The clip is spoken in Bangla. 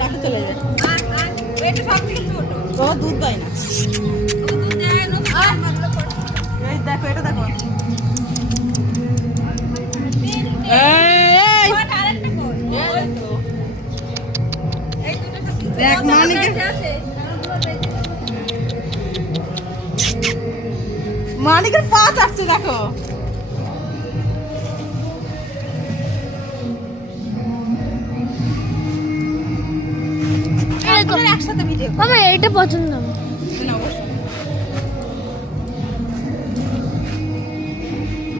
ডাকে চলে যায় ও দুধ পায় না। এই দেখো এটা দেখো দেখ মানিকের পা চাটছে দেখো। একসাথে ভিডিও আমার এটা পছন্দ।